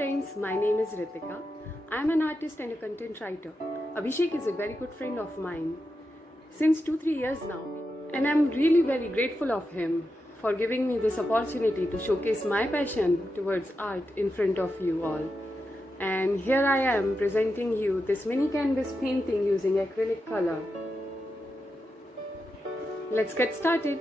friends, my name is Ritika. I am an artist and a content writer. Abhishek is a very good friend of mine since 2-3 years now, and I am really very grateful of him for giving me this opportunity to showcase my passion towards art in front of you all. And here I am presenting you this mini canvas painting using acrylic color. Let's get started.